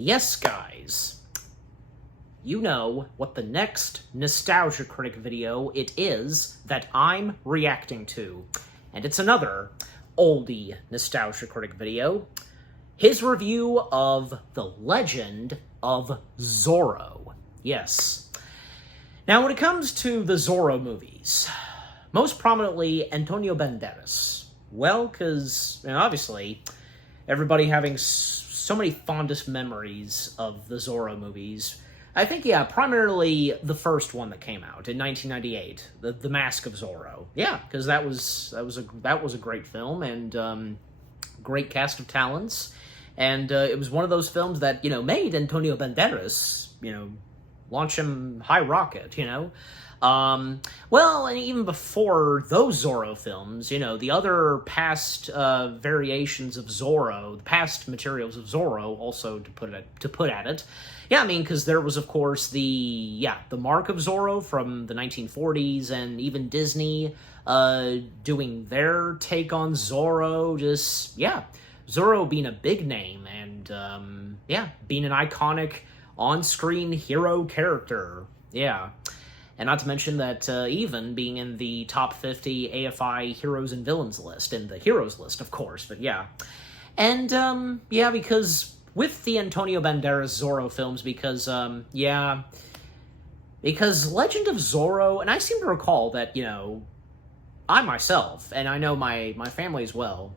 Yes, guys, you know what the next Nostalgia Critic video it is that I'm reacting to. And it's another oldie Nostalgia Critic video. His review of The Legend of Zorro. Yes. Now, when it comes to the Zorro movies, most prominently Antonio Banderas. Well, because, obviously, everybody having so many fondest memories of the Zorro movies. I think, yeah, primarily the first one that came out in 1998, the Mask of Zorro. Yeah, because that was a great film and great cast of talents, and it was one of those films that made Antonio Banderas launch him high rocket. Well, and even before those Zorro films, the other past variations of Zorro, the past materials of Zorro, also to put at it. Yeah, I mean, because there was, of course, the Mark of Zorro from the 1940s, and even Disney doing their take on Zorro. Zorro being a big name and being an iconic on-screen hero character. Yeah. And not to mention that even being in the top 50 AFI heroes and villains list, in the heroes list, of course, but yeah. And, because with the Antonio Banderas Zorro films, because Legend of Zorro, and I seem to recall that, I myself, and I know my family as well,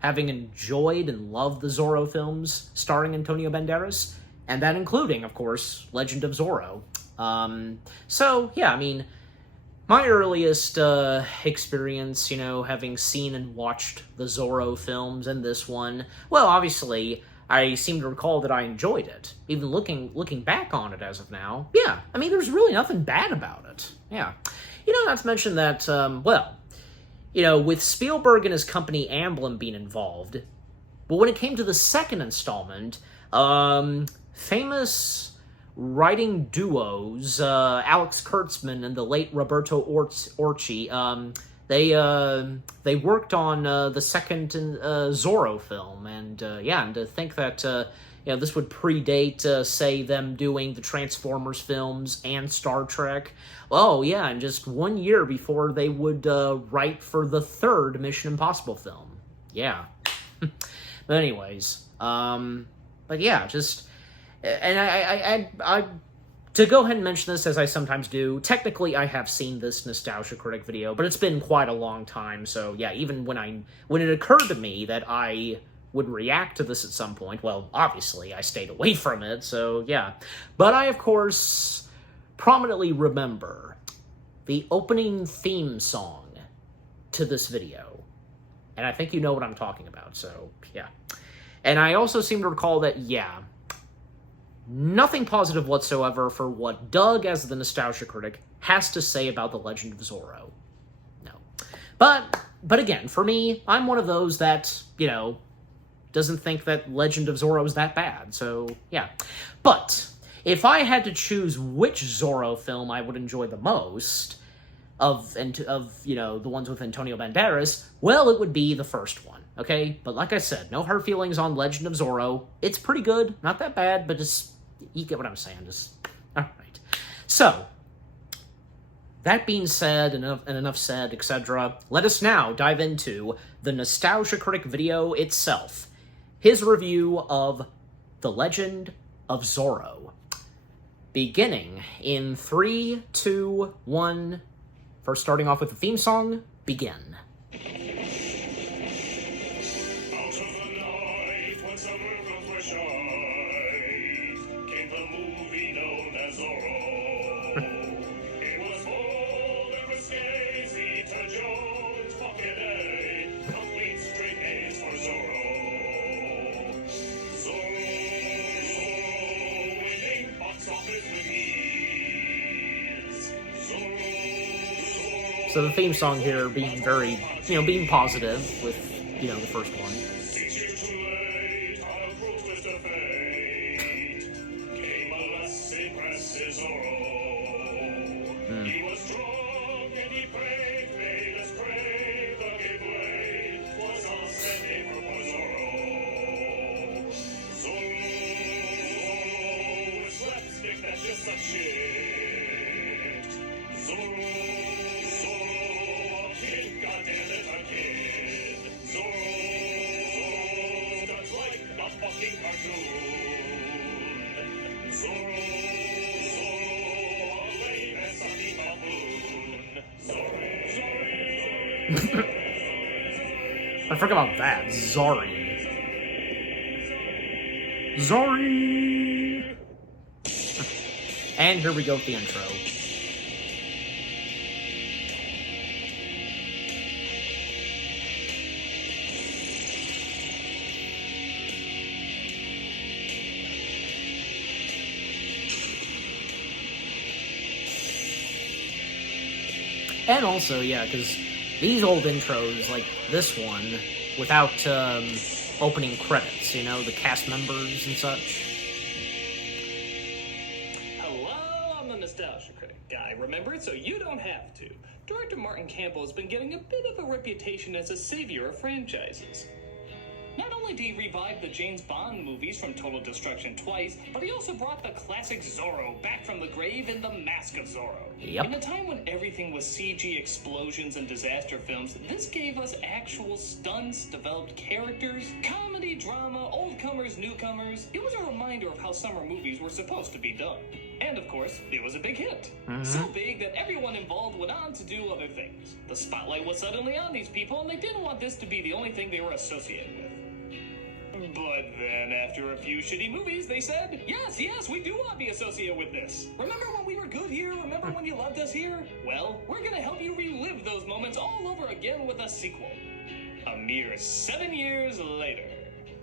having enjoyed and loved the Zorro films starring Antonio Banderas, and that including, of course, Legend of Zorro. So, yeah, I mean, my earliest, experience, having seen and watched the Zorro films and this one, well, obviously, I seem to recall that I enjoyed it. Even looking back on it as of now, yeah, I mean, there's really nothing bad about it. Yeah. Not to mention that, with Spielberg and his company Amblin being involved, but when it came to the second installment, famous writing duos, Alex Kurtzman and the late Roberto Orci, they worked on the second Zorro film, and and to think that this would predate, say, them doing the Transformers films and Star Trek. Oh yeah, and just 1 year before they would write for the third Mission Impossible film. Yeah. But anyways, but yeah, just. And I to go ahead and mention this, as I sometimes do, technically I have seen this Nostalgia Critic video, but it's been quite a long time, so yeah, even when it occurred to me that I would react to this at some point, well, obviously I stayed away from it, so yeah. But I, of course, prominently remember the opening theme song to this video, and I think you know what I'm talking about, so yeah. And I also seem to recall that, yeah, nothing positive whatsoever for what Doug, as the Nostalgia Critic, has to say about The Legend of Zorro. No. But again, for me, I'm one of those that, doesn't think that Legend of Zorro is that bad, so yeah. But if I had to choose which Zorro film I would enjoy the most, of the ones with Antonio Banderas, well, it would be the first one, okay? But like I said, no hard feelings on Legend of Zorro. It's pretty good, not that bad, but just, you get what I'm saying, alright. So, that being said, enough said, etc., let us now dive into the Nostalgia Critic video itself. His review of The Legend of Zorro. Beginning in 3, 2, 1... First, starting off with the theme song, begin. Out of the night, when some miracles were shy, came the movie known as Zorro. It was bold and risque, to Jones, pocket A, complete straight A's for Zorro. Zorro, winning box office with ease. Zorro. So the theme song here being very, being positive with, the first one. 6 years too late, on a cruel twist of fate, came a less impressive Zorro. He was strong and he prayed, made us crave the gay blade, was all set for poor Zorro. Zorro. I forgot about that. Zari. Zari! And here we go with the intro. And also, yeah, because these old intros, like this one, without opening credits, you know, the cast members and such. Hello, I'm the Nostalgia Critic guy. Remember it so you don't have to. Director Martin Campbell has been getting a bit of a reputation as a savior of franchises. Not only did he revive the James Bond movies from total destruction twice, but he also brought the classic Zorro back from the grave in The Mask of Zorro. Yep. In a time when everything was CG explosions and disaster films, this gave us actual stunts, developed characters, comedy, drama, old-comers, newcomers. It was a reminder of how summer movies were supposed to be done. And of course, it was a big hit. So big that everyone involved went on to do other things. The spotlight was suddenly on these people, and they didn't want this to be the only thing they were associated with. But then, after a few shitty movies, they said, yes, we do want to be associated with this. Remember when we were good here? Remember when you loved us here? Well, we're gonna help you relive those moments all over again with a sequel. A mere 7 years later.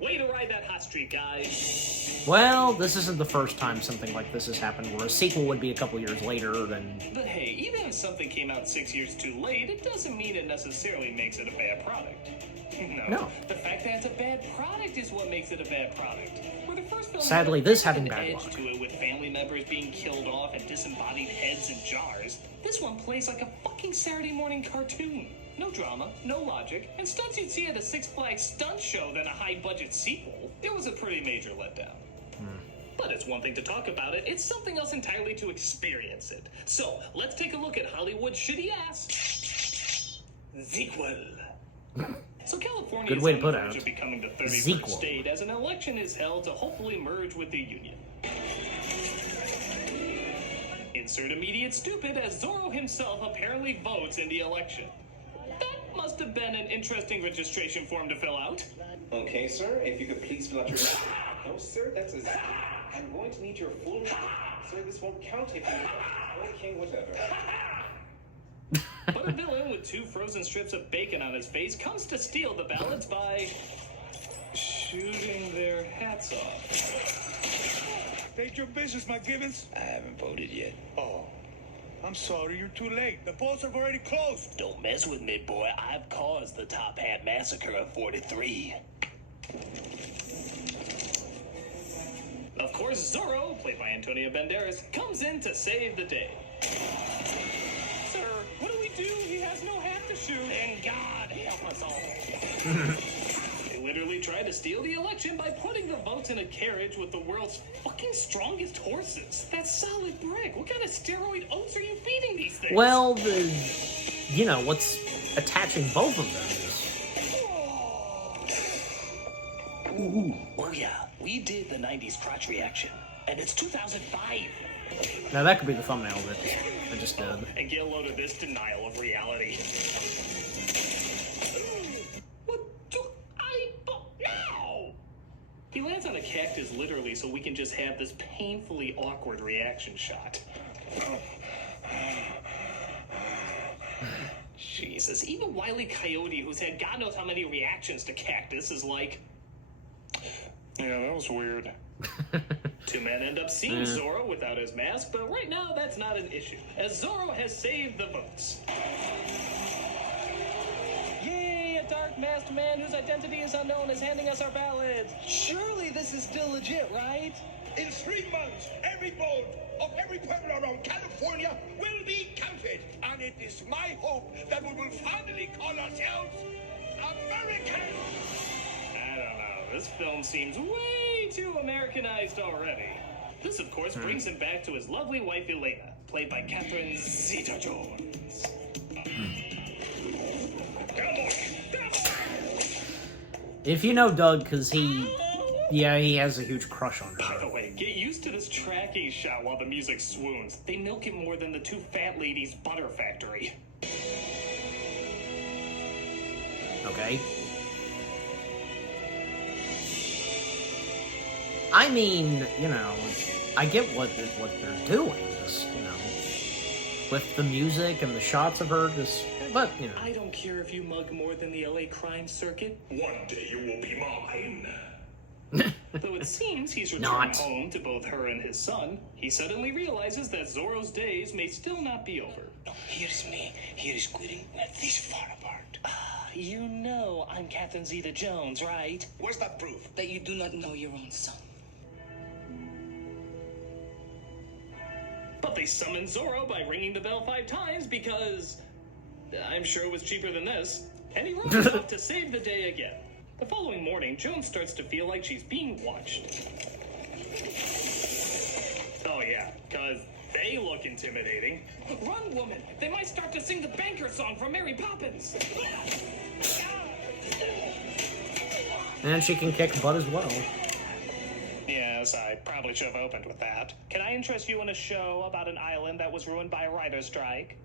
Way to ride that hot streak, guys. Well, this isn't the first time something like this has happened, where a sequel would be a couple years later than... But hey, even if something came out 6 years too late, it doesn't mean it necessarily makes it a bad product. No. The fact that it's a bad product is what makes it a bad product. Where the first film Sadly, had this an having bad edge luck. to it, with family members being killed off and disembodied heads in jars. This one plays like a fucking Saturday morning cartoon. No drama, no logic, and stunts you'd see at a Six Flags stunt show than a high-budget sequel. It was a pretty major letdown. But it's one thing to talk about it, it's something else entirely to experience it. So, let's take a look at Hollywood's shitty ass sequel. So California Good is way to on put the it. verge of becoming the 31st Sequel. state as an election is held to hopefully merge with the union. Insert immediate stupid as Zorro himself apparently votes in the election. That must have been an interesting registration form to fill out. Okay, sir, if you could please fill out your... No, sir, that's a... I'm going to need your full... Sir, this won't count if you... Okay, whatever. But a villain with 2 frozen strips of bacon on his face comes to steal the ballots by... shooting their hats off. State your business, McGivens. I haven't voted yet. Oh, I'm sorry, you're too late. The polls have already closed. Don't mess with me, boy. I've caused the Top Hat Massacre of 43. Of course, Zorro, played by Antonio Banderas, comes in to save the day. Sir, what do we do? He has no hat to shoot. And God help us all. They literally tried to steal the election by putting the votes in a carriage with the world's fucking strongest horses. That's solid brick. What kind of steroid oats are you feeding these things? Well, you know, what's attaching both of them is... Oh yeah, we did the 90s crotch reaction. And it's 2005. Now that could be the thumbnail that I just did. And get a load of this denial of reality. What do I... No! He lands on a cactus literally so we can just have this painfully awkward reaction shot. Jesus, even Wile E. Coyote, who's had God knows how many reactions to cactus, is like... Yeah, that was weird. 2 men end up seeing Zorro without his mask, but right now that's not an issue, as Zorro has saved the votes. Yay, a dark masked man whose identity is unknown is handing us our ballots. Surely this is still legit, right? In 3 months, every vote of every person around California will be counted. And it is my hope that we will finally call ourselves Americans. I don't know. This film seems way too Americanized already. This, of course, brings him back to his lovely wife, Elena, played by Catherine Zeta-Jones. If you know Doug, because he has a huge crush on By her. the way, get used to this tracking shot while the music swoons. They milk it more than the 2 fat ladies' butter factory. Okay? I mean, you know, I get what they're doing, just, you know, with the music and the shots of her, just, but, you know. I don't care if you mug more than the LA crime circuit. One day you will be mine. Though it seems he's returned Not. home to both her and his son, he suddenly realizes that Zorro's days may still not be over. Here's me. Here is quitting. We're this far apart. You know I'm Captain Zeta Jones, right? Where's that proof? That you do not know your own son. But they summoned Zorro by ringing the bell 5 times because I'm sure it was cheaper than this. And he runs off to save the day again. The following morning, Jones starts to feel like she's being watched. Oh yeah, cause they look intimidating. Run, woman! They might start to sing the banker song from Mary Poppins. And she can kick butt as well. Yes, I probably should have opened with that. Can I interest you in a show about an island that was ruined by a writer's strike?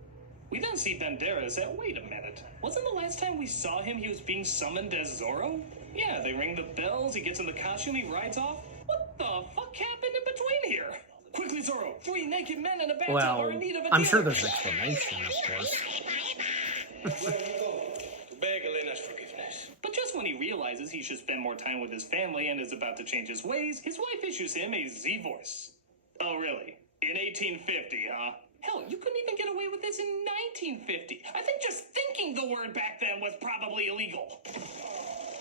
We then see Banderas at, wait a minute, wasn't the last time we saw him he was being summoned as Zorro? Yeah, they ring the bells, he gets in the costume, he rides off. What the fuck happened in between here? Quickly, Zorro, 3 naked men in a bathtub Well, are in need of a I'm deal. sure there's an explanation, of course. To beg Elena's forgiveness. But just when he realizes he should spend more time with his family and is about to change his ways, his wife issues him a Z-Vorce. Oh, really? In 1850, huh? Hell, you couldn't even get away with this in 1950. I think just thinking the word back then was probably illegal.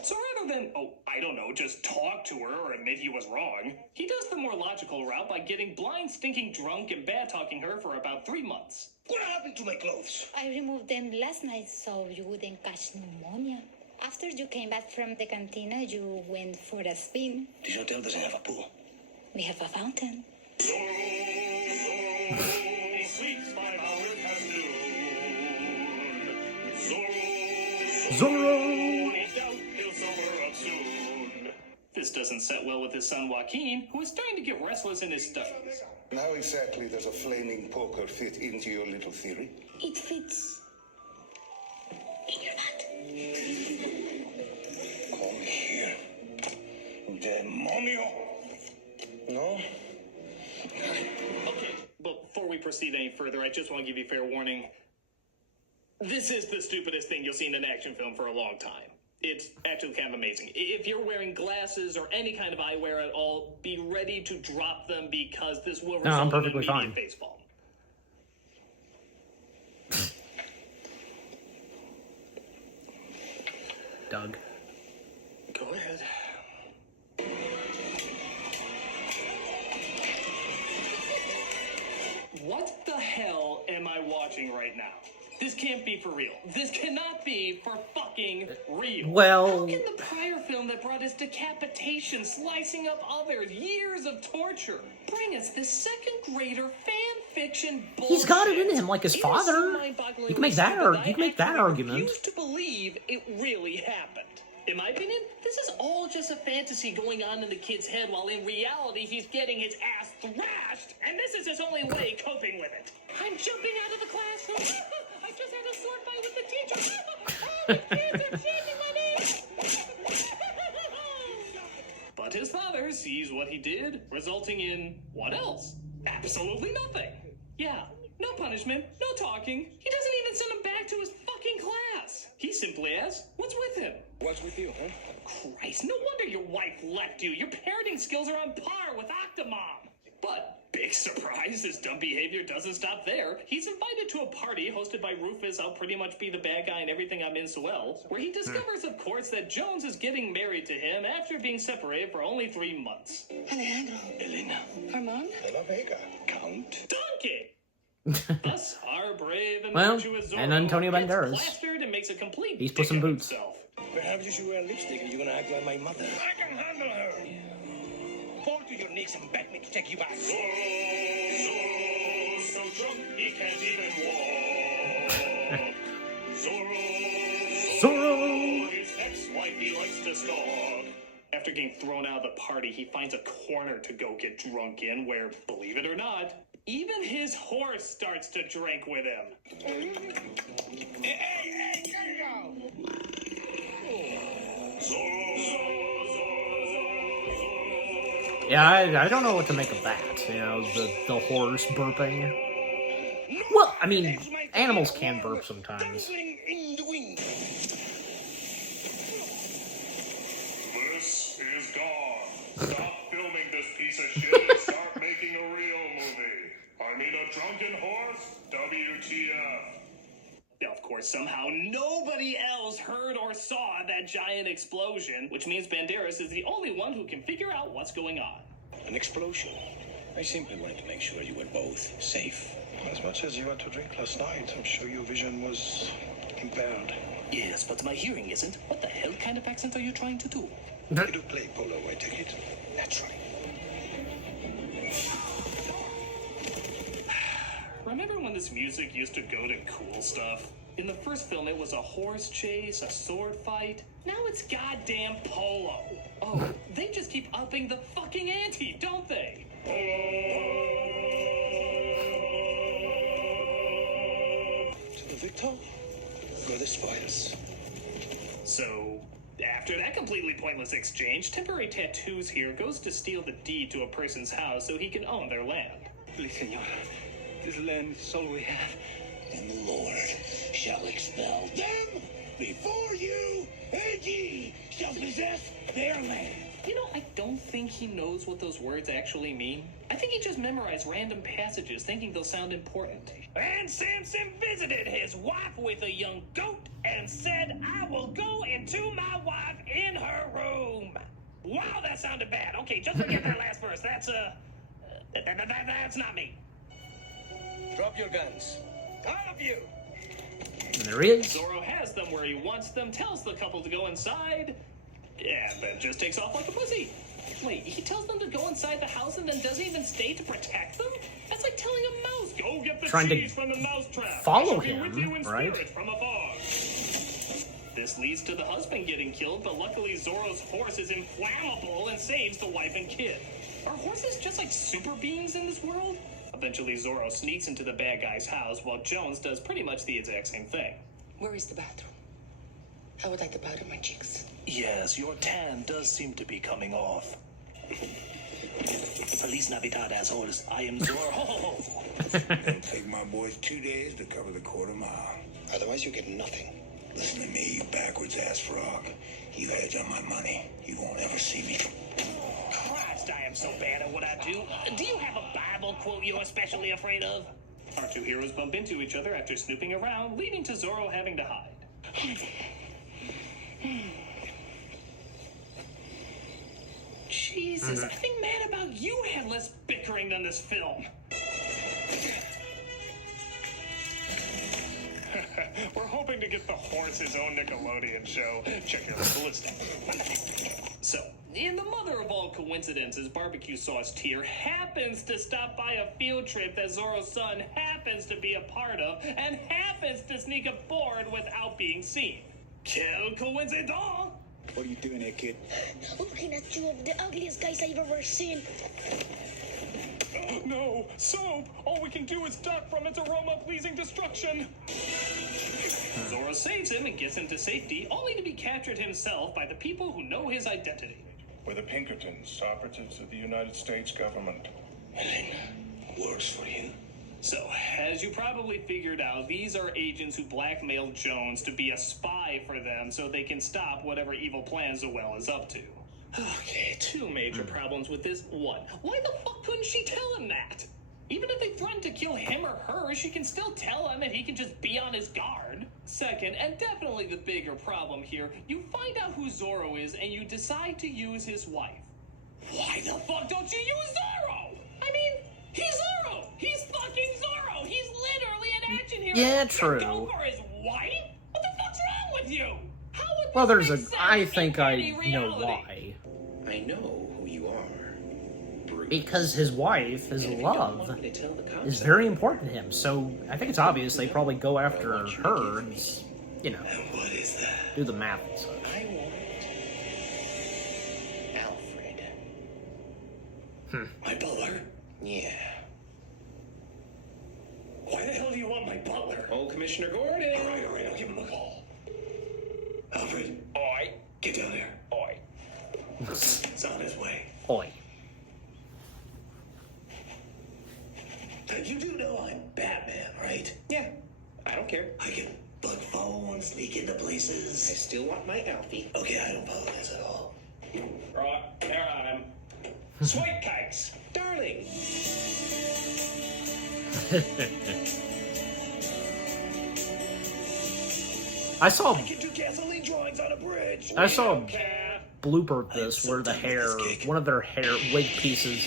So rather than, I don't know, just talk to her or admit he was wrong, he does the more logical route by getting blind, stinking drunk, and bad-talking her for about 3 months. What happened to my clothes? I removed them last night so you wouldn't catch pneumonia. After you came back from the cantina, you went for a spin. This hotel doesn't have a pool. We have a fountain. Zorro, he sleeps 5 hours past noon. Zorro! Any doubt he'll sober up soon. This doesn't set well with his son Joaquin, who is starting to get restless in his studies. And how exactly does a flaming poker fit into your little theory? It fits in your butt. Come here. Demonio. No? Okay, but before we proceed any further, I just want to give you fair warning. This is the stupidest thing you'll see in an action film for a long time. It's actually kind of amazing. If you're wearing glasses or any kind of eyewear at all, be ready to drop them because this will result I'm in perfectly immediate fine. facepalm. Doug. Go ahead. What the hell am I watching right now? This can't be for real. This cannot be for fucking real. Well- How can the prior film that brought us decapitation, slicing up others, years of torture, bring us this second grader fan fiction bullshit? He's got it in him, like his It is father. so mind-bogglingly You can make that stupid you can make I that actually argument. refuse to believe it really happened. In my opinion, this is all just a fantasy going on in the kid's head, while in reality he's getting his ass thrashed, and this is his only way coping with it. I'm jumping out of the classroom. I just had a sword fight with the teacher. Oh, the kids are shaking my knees. But his father sees what he did, resulting in what else? Absolutely nothing. Yeah, no punishment, no talking. He doesn't even send him back to his fucking class. He simply asks, what's with him? What's with you, huh? Christ, no wonder your wife left you. Your parenting skills are on par with Octomom. But, big surprise, his dumb behavior doesn't stop there. He's invited to a party hosted by Rufus, I'll pretty much be the bad guy in everything I'm in so well, where he discovers, of course, that Jones is getting married to him after being separated for only 3 months. Alejandro, Elena. Armand? De la Vega. Count. Donkey! Thus, our brave and Well, virtuous Zorro and Antonio gets Banderas. plastered and makes a complete He's dick Puss in of Boots. himself. Perhaps you should wear lipstick and you're gonna act like my mother. I can handle her. Fall to your knees and beg me to take you back. Zorro, so drunk he can't even walk. Zorro, Zorro! his ex-wife he likes to stalk. After getting thrown out of the party, he finds a corner to go get drunk in where, believe it or not, even his horse starts to drink with him. Hey, there you go. Yeah, I don't know what to make of that. You know, the horse burping. Well, I mean, animals can burp sometimes. This is gone. Stop filming this piece of shit and start making a real movie. I mean, a drunken horse? WTF. Of course, somehow nobody else heard or saw that giant explosion, which means Banderas is the only one who can figure out what's going on. An explosion? I simply wanted to make sure you were both safe. As much as you had to drink last night, I'm sure your vision was impaired. Yes, but my hearing isn't. What the hell kind of accent are you trying to do? You do play polo, I take it. Naturally. Remember when this music used to go to cool stuff? In the first film, it was a horse chase, a sword fight. Now it's goddamn polo. Oh, they just keep upping the fucking ante, don't they? To the victor, go the spoils. So, after that completely pointless exchange, Temporary Tattoos here goes to steal the deed to a person's house so he can own their land. Please, senor. This land is all we have. And the Lord shall expel them before you, and ye shall possess their land. You know, I don't think he knows what those words actually mean. I think he just memorized random passages thinking they'll sound important. And Samson visited his wife with a young goat and said, I will go into my wife in her room. Wow, that sounded bad. Okay, just forget that last verse. That's not me. Drop your guns. All of you! And there he is. Zorro has them where he wants them, tells the couple to go inside, and then just takes off like a pussy. Wait, he tells them to go inside the house and then doesn't even stay to protect them? That's like telling a mouse, go get the Trying to cheese from the mousetrap. follow I shall be with him, you in right? spirit from afar. This leads to the husband getting killed, but luckily Zorro's horse is inflammable and saves the wife and kid. Are horses just like super beings in this world? Eventually, Zorro sneaks into the bad guy's house while Jones does pretty much the exact same thing. Where is the bathroom? I would like to powder my cheeks. Yes, your tan does seem to be coming off. Feliz Navidad, assholes. I am Zorro. It'll take my boys 2 days to cover the quarter mile. Otherwise, you get nothing. Listen to me, you backwards ass frog. You hedge on my money. You won't ever see me. Christ, I am so bad at what I do. Do you have a Bible quote you're especially afraid of? Our two heroes bump into each other after snooping around, leading to Zorro having to hide. Jesus, I think Mad About You had less bickering than this film. We're hoping to get the horse his own Nickelodeon show. Check your list out. So, in the mother of all coincidences, barbecue sauce tier happens to stop by a field trip that Zorro's son happens to be a part of and happens to sneak aboard without being seen. Quelle coincidence! What are you doing here, kid? Looking at two of the ugliest guys I've ever seen. No, soap! All we can do is duck from its aroma-pleasing destruction! Zorro saves him and gets him to safety, only to be captured himself by the people who know his identity. We're the Pinkertons, operatives of the United States government. Helena works for you. So, as you probably figured out, these are agents who blackmailed Jones to be a spy for them so they can stop whatever evil plans Zoel is up to. Okay, two major problems with this. One, why the fuck couldn't she tell him that? Even if they threaten to kill him or her, she can still tell him and he can just be on his guard. Second, and definitely the bigger problem here, you find out who Zorro is and you decide to use his wife. Why the fuck don't you use Zorro? I mean, he's Zorro! He's fucking Zorro! He's literally an action hero! Yeah, You true. go for his wife? What the fuck's wrong with you? How would Well, this there's make a. sense I in think I any know reality? why. I know who you are. Bruce. Because his wife, his And if you don't love, want me to tell the cops is that, very important to him. So I think it's obvious they probably go after her and, you know, And what is that? do the math and such. I want Alfred. My butler? Yeah. Why the hell do you want my butler? Old Commissioner Gordon. All right, I'll give him a call. Alfred, Oi. get down there. You do know I'm Batman, right? Yeah, I don't care. I can bug follow and sneak into I places. still want my Alfie. Okay, I don't follow this at all. Right, there I am. Sweet cakes. Darling. I saw I can do gasoline drawings on a bridge. I saw a Okay. blooper of this where the hair, one of their hair wig pieces,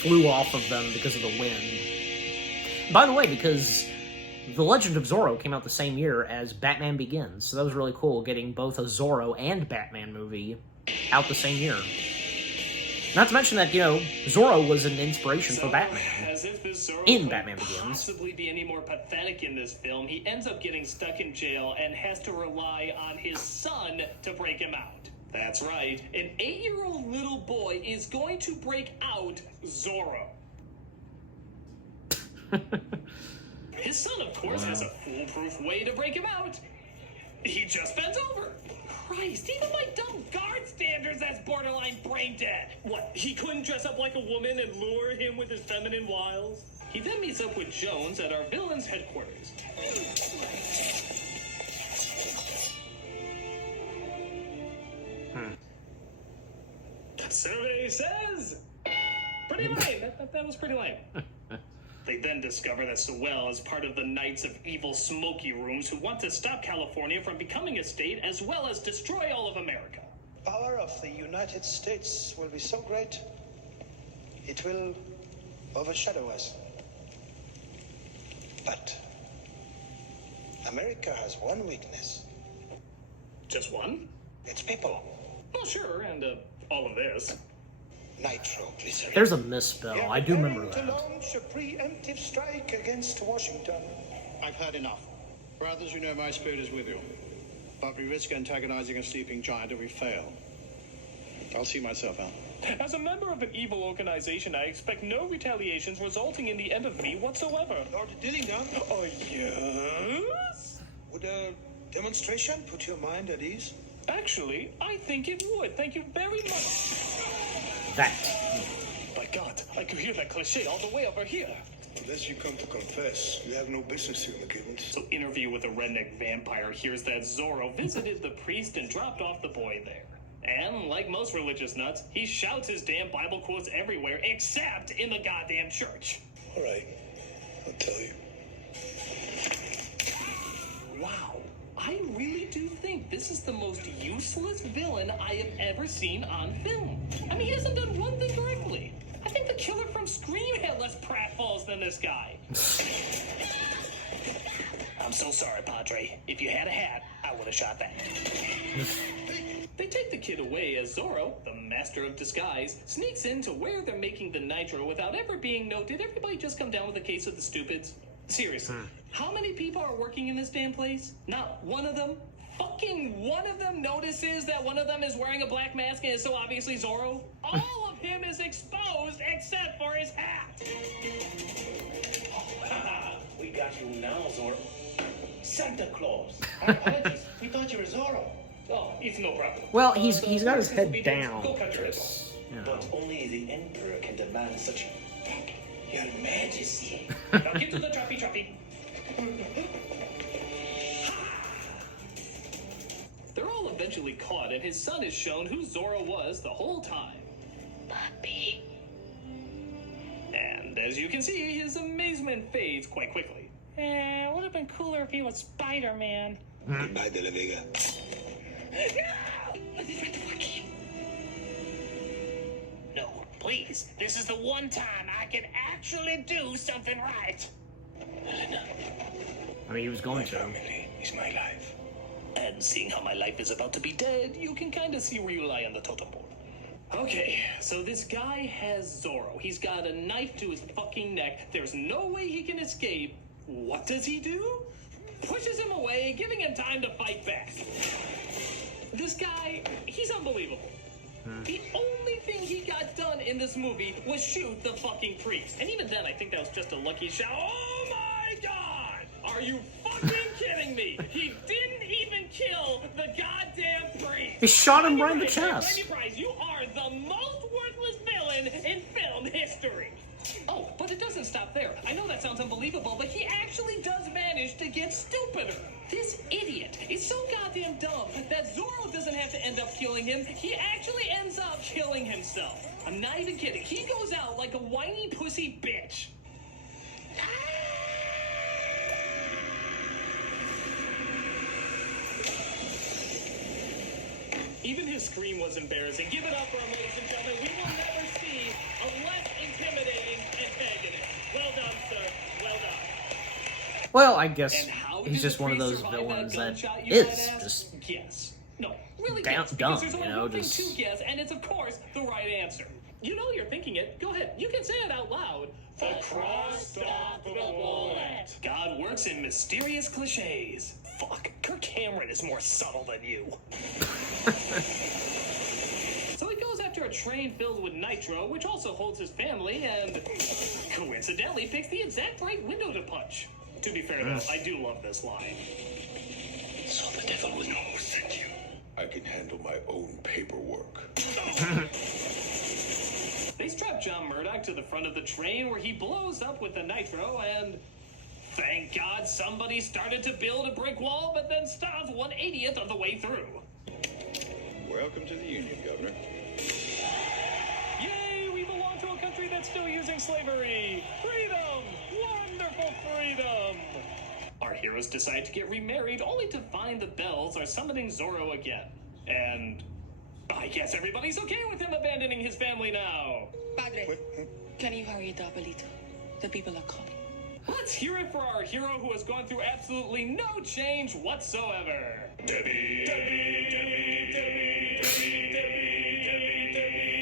flew off of them because of the wind. By the way, because The Legend of Zorro came out the same year as Batman Begins, so that was really cool, getting both a Zorro and Batman movie out the same year. Not to mention that, you know, Zorro was an inspiration for Batman. As if this Zorro In couldn't Batman Begins. possibly be any more pathetic in this film, he ends up getting stuck in jail and has to rely on his son to break him out. That's right, an 8-year-old little boy is going to break out Zorro. His son, of course, has a foolproof way to break him out. He just bends over. Christ, even by dumb guard standards, that's borderline brain dead. What, he couldn't dress up like a woman and lure him with his feminine wiles? He then meets up with Jones at our villain's headquarters. Survey says... Pretty lame. That was pretty lame. They then discover that Sewell is part of the Knights of Evil Smoky Rooms who want to stop California from becoming a state as well as destroy all of America. Power of the United States will be so great, it will overshadow us. But America has one weakness. Just one? It's people. Well, sure, and all of this. Nitroglycerin. There's a misspell. I do remember Preparing that. to launch a preemptive strike against Washington. I've heard enough. Brothers, you know my spirit is with you. But we risk antagonizing a sleeping giant if we fail. I'll see myself out. As a member of an evil organization, I expect no retaliations resulting in the end of me whatsoever. Lord Dillingham, Oh, yes? would a demonstration put your mind at ease? Actually, I think it would. Thank you very much. That. By God, I could hear that cliche all the way over here. Unless you come to confess, you have no business here, McGivens. So Interview with a Redneck Vampire hears that Zorro visited the priest and dropped off the boy there. And, like most religious nuts, he shouts his damn Bible quotes everywhere except in the goddamn church. All right, I'll tell you. Wow, I really do think this is the most useless villain I have ever seen on film. I mean, he hasn't done one thing correctly. I think the killer from Scream had less pratfalls than this guy. I'm so sorry, Padre. If you had a hat, I would have shot back. They take the kid away as Zorro, the master of disguise, sneaks in to where they're making the nitro without ever being known. Did everybody just come down with a case of the stupids? Seriously, how many people are working in this damn place? Not one of them? Fucking one of them notices that one of them is wearing a black mask and is so obviously Zorro? All of him is exposed except for his hat! We got you now, Zorro. Santa Claus. Our apologies. We thought you were Zorro. Oh, it's no problem. Well, he's got his head down. Go cut your head off. Just, you know. But only the Emperor can demand such... Your Majesty. Now get to the trappy. They're all eventually caught, and his son is shown who Zorro was the whole time. Puppy. And as you can see, his amazement fades quite quickly. It would have been cooler if he was Spider-Man. Goodbye, De La Vega. No, please. This is the one time I can actually do something right. Helena, I mean, he was going to. family is my life. And seeing how my life is about to be dead, you can kind of see where you lie on the totem pole. Okay, so this guy has Zorro. He's got a knife to his fucking neck. There's no way he can escape. What does he do? Pushes him away, giving him time to fight back. This guy, he's unbelievable. The only thing he got done in this movie was shoot the fucking priest. And even then, I think that was just a lucky shot. Oh my God! Are you fucking kidding me? He didn't even kill the goddamn priest. He shot him right in the Randy chest. Price, you are the most worthless villain in film history. Oh, but it doesn't stop there. I know that sounds unbelievable, but he actually does manage to get stupider. This idiot is so goddamn dumb that Zorro doesn't have to end up killing him. He actually ends up killing himself. I'm not even kidding. He goes out like a whiny pussy bitch. Even his scream was embarrassing. Give it up for him, ladies and gentlemen. We will never see a less intimidating antagonist. Well done, sir. Well done. Well, I guess And how he's did just the one of priest those survive villains that that gunshot, you is might ask? just Yes. No, really Dumb, yes, because there's you only know, one thing just- to guess, and it's of course the right answer. You know you're thinking it. Go ahead. You can say it out loud. The cross stopped the bullet. God works in mysterious cliches. Fuck, Kirk Cameron is more subtle than you. So he goes after a train filled with nitro, which also holds his family, and coincidentally picks the exact right window to punch. To be fair, though, I do love this line. So the devil would know who sent you. I can handle my own paperwork. They strap John Murdoch to the front of the train where he blows up with the nitro, and thank God somebody started to build a brick wall, but then stopped 1/80th of the way through. Welcome to the Union, Governor. Yay, we belong to a country that's still using slavery. Freedom! Wonderful freedom! Our heroes decide to get remarried only to find the bells are summoning Zorro again. And I guess everybody's okay with him abandoning his family now. Padre, can you hurry it up a little? The people are coming. Let's hear it for our hero who has gone through absolutely no change whatsoever. Debbie, Debbie, Debbie, Debbie, Debbie, Debbie, Debbie,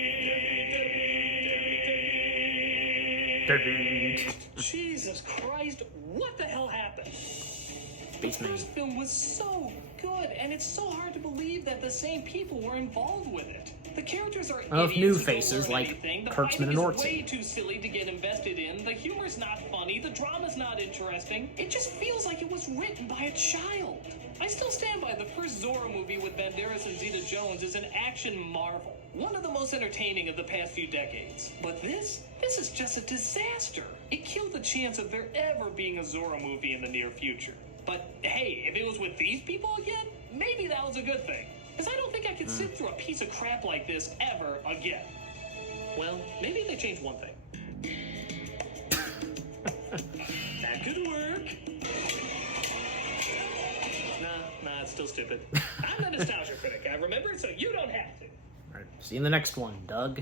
Debbie, Debbie, Debbie. Jesus Christ, what the hell happened? beats The me. first film was so good, and it's so hard to believe that the same people were involved with it. The characters are Of idiots new who don't faces learn like anything. The Kurtzman fighting and is Orci. way too silly to get invested in. The humor's not funny. The drama's not interesting. It just feels like it was written by a child. I still stand by the first Zorro movie with Banderas and Zeta-Jones is an action marvel. One of the most entertaining of the past few decades. But this is just a disaster. It killed the chance of there ever being a Zorro movie in the near future. But hey, if it was with these people again, maybe that was a good thing. Because I don't think I could sit through a piece of crap like this ever again. Well, maybe they changed one thing. That could work. Nah, it's still stupid. I'm the nostalgia critic. I remember it, so you don't have to. Alright, see you in the next one, Doug.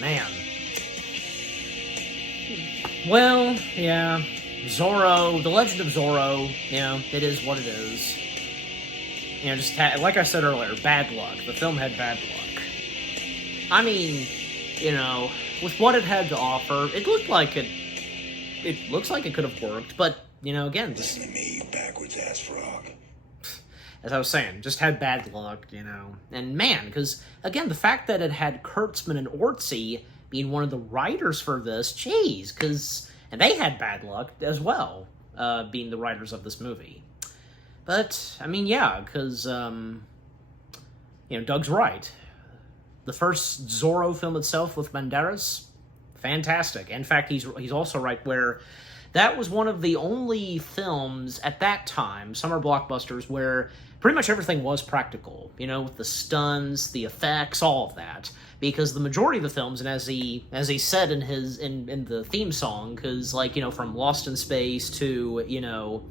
Man. Well, yeah. Zorro, The Legend of Zorro, you know, it is what it is. You know, just like I said earlier, bad luck. The film had bad luck. I mean, you know, with what it had to offer, it looked like it looks like it could have worked, but, you know, again, just, Listen to me, you backwards ass frog. as I was saying, just had bad luck, you know. And man, because, again, the fact that it had Kurtzman and Orci being one of the writers for this, geez, because, and they had bad luck as well, being the writers of this movie. But, I mean, yeah, because, you know, Doug's right. The first Zorro film itself with Banderas, fantastic. In fact, he's also right where that was one of the only films at that time, summer blockbusters, where pretty much everything was practical. You know, with the stunts, the effects, all of that. Because the majority of the films, and as he said in the theme song, because, like, you know, from Lost in Space to, you know,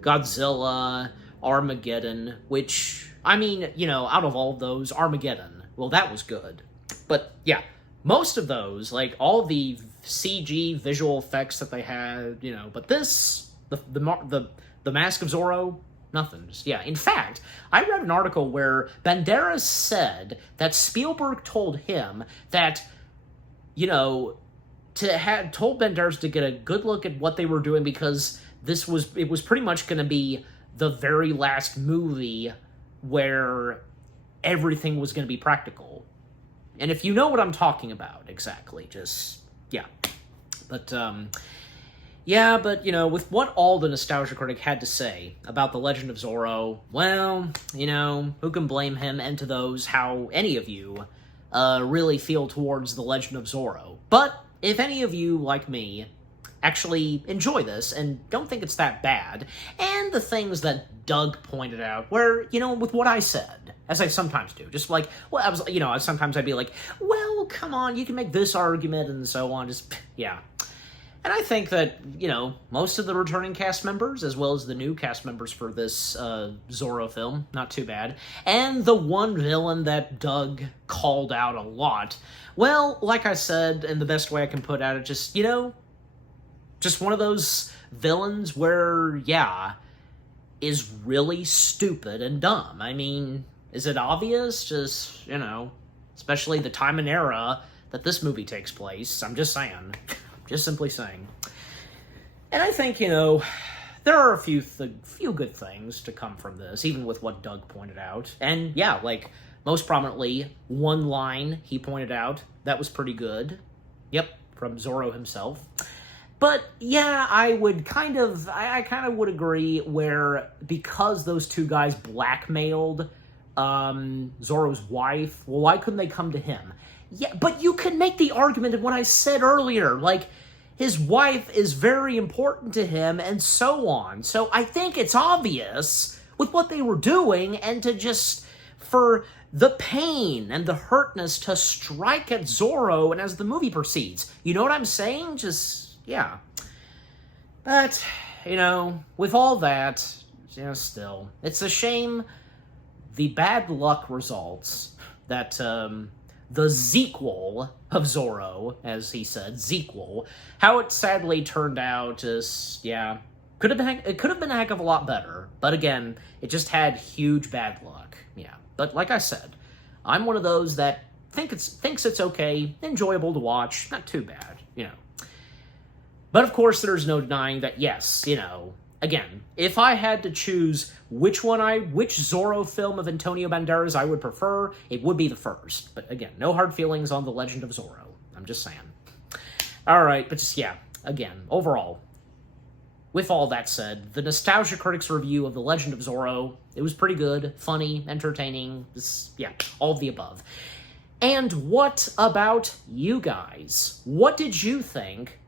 Godzilla, Armageddon, which, I mean, you know, out of all of those, Armageddon, well, that was good. But, yeah, most of those, like, all the CG visual effects that they had, you know, but this, the Mask of Zorro, nothing. Just, yeah. In fact, I read an article where Banderas said that Spielberg told him that, you know, told Banderas to get a good look at what they were doing because it was pretty much going to be the very last movie where everything was going to be practical. And if you know what I'm talking about, exactly, just, yeah. But, yeah, but, you know, with what all the Nostalgia Critic had to say about The Legend of Zorro, well, you know, who can blame him and to those how any of you really feel towards The Legend of Zorro. But if any of you, like me, actually enjoy this and don't think it's that bad, and the things that Doug pointed out, where, with what I said, as I sometimes do, just like, well, sometimes I'd be like, well, come on, you can make this argument, and so on, yeah. And I think that, most of the returning cast members, as well as the new cast members for this Zorro film, not too bad, and the one villain that Doug called out a lot, well, like I said, and the best way I can put it, just one of those villains where, yeah, is really stupid and dumb. I mean, is it obvious? Just, especially the time and era that this movie takes place. I'm just saying. Just simply saying. And I think, there are a few good things to come from this, even with what Doug pointed out. And yeah, like, most prominently, one line he pointed out that was pretty good. Yep, from Zorro himself. But yeah, I kind of would agree where, because those two guys blackmailed Zorro's wife, well, why couldn't they come to him? Yeah, but you can make the argument of what I said earlier, like, his wife is very important to him, and so on. So I think it's obvious with what they were doing, and for the pain and the hurtness to strike at Zorro and as the movie proceeds. You know what I'm saying? Yeah. But, with all that, still, it's a shame the bad luck results that, the sequel of Zorro, as he said, sequel, how it sadly turned out it could have been a heck of a lot better, but again, it just had huge bad luck, yeah. But like I said, I'm one of those that thinks it's okay, enjoyable to watch, not too bad, But of course, there's no denying that, yes, again, if I had to choose which Zorro film of Antonio Banderas I would prefer, it would be the first. But again, no hard feelings on The Legend of Zorro. I'm just saying. Alright, but again, overall, with all that said, the Nostalgia Critic's review of The Legend of Zorro, it was pretty good, funny, entertaining, all of the above. And what about you guys? What did you think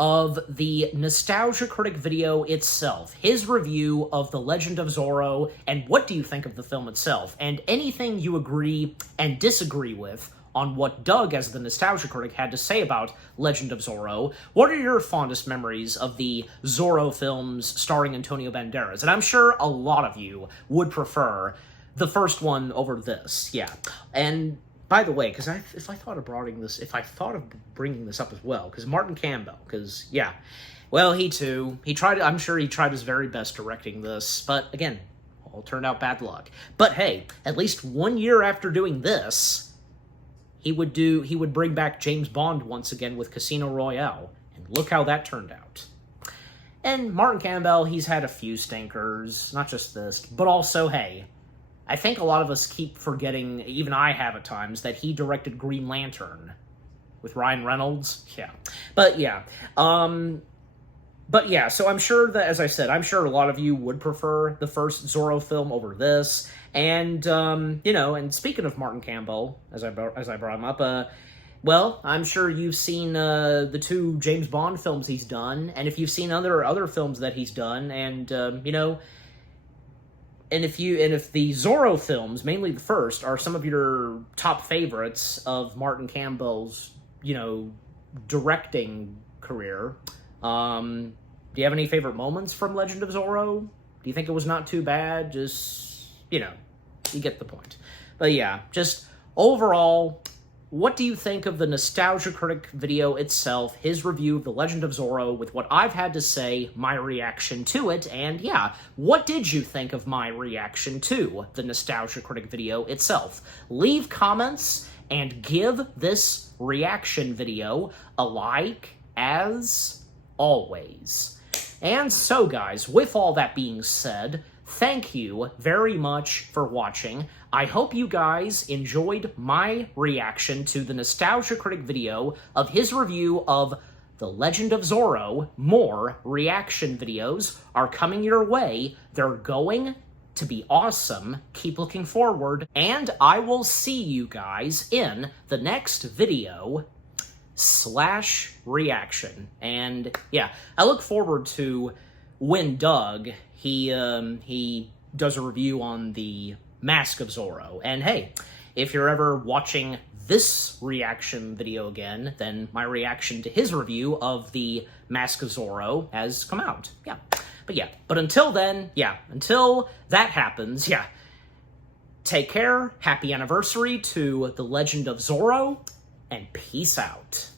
of the Nostalgia Critic video itself, his review of The Legend of Zorro, and what do you think of the film itself? And anything you agree and disagree with on what Doug, as the Nostalgia Critic, had to say about Legend of Zorro. What are your fondest memories of the Zorro films starring Antonio Banderas? And I'm sure a lot of you would prefer the first one over this, yeah. And by the way, because if I thought of bringing this up as well, because Martin Campbell, I'm sure he tried his very best directing this, but again, all turned out bad luck. But hey, at least 1 year after doing this, he would bring back James Bond once again with Casino Royale, and look how that turned out. And Martin Campbell, he's had a few stinkers, not just this, but also, hey, I think a lot of us keep forgetting, even I have at times, that he directed Green Lantern with Ryan Reynolds. Yeah. So I'm sure that, as I said, I'm sure a lot of you would prefer the first Zorro film over this. And, and speaking of Martin Campbell, as I brought him up, well, I'm sure you've seen the two James Bond films he's done, and if you've seen other films that he's done, and, And if the Zorro films, mainly the first, are some of your top favorites of Martin Campbell's, directing career, do you have any favorite moments from Legend of Zorro? Do you think it was not too bad? Just, you get the point. But yeah, just overall, what do you think of the Nostalgia Critic video itself, his review of The Legend of Zorro, with what I've had to say, my reaction to it, and yeah, what did you think of my reaction to the Nostalgia Critic video itself? Leave comments and give this reaction video a like, as always. And so, guys, with all that being said, thank you very much for watching. I hope you guys enjoyed my reaction to the Nostalgia Critic video of his review of The Legend of Zorro. More reaction videos are coming your way. They're going to be awesome. Keep looking forward, and I will see you guys in the next video. reaction. And yeah, I look forward to when Doug, he does a review on the Mask of Zorro. And hey, if you're ever watching this reaction video again, then my reaction to his review of the Mask of Zorro has come out. Yeah. But until then, until that happens, take care, happy anniversary to The Legend of Zorro, and peace out.